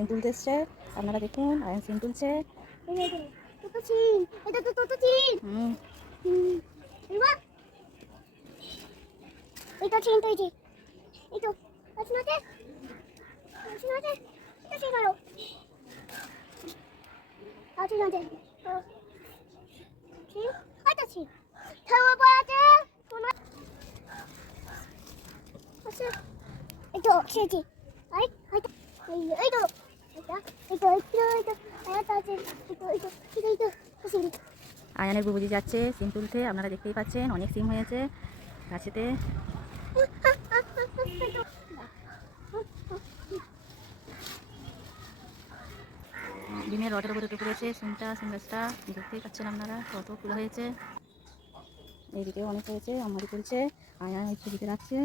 সিম তুলতে এসছে, আপনারা দেখুন আয়ান সিম তুলছে। আয়ানের বুবুজি যাচ্ছে সিম তুলতে, আপনারা দেখতেই পাচ্ছেন অনেক সিম হয়েছে গাছেতে। ডিমের রডের উপরে উঠে পড়েছে সিমটা, সিম গাছটা দেখতেই পাচ্ছেন আপনারা কত ফুল হয়েছে। এইদিকেও অনেক হয়েছে, আমারই তুলছে, আয়ান এই ছবিতে রাখছে।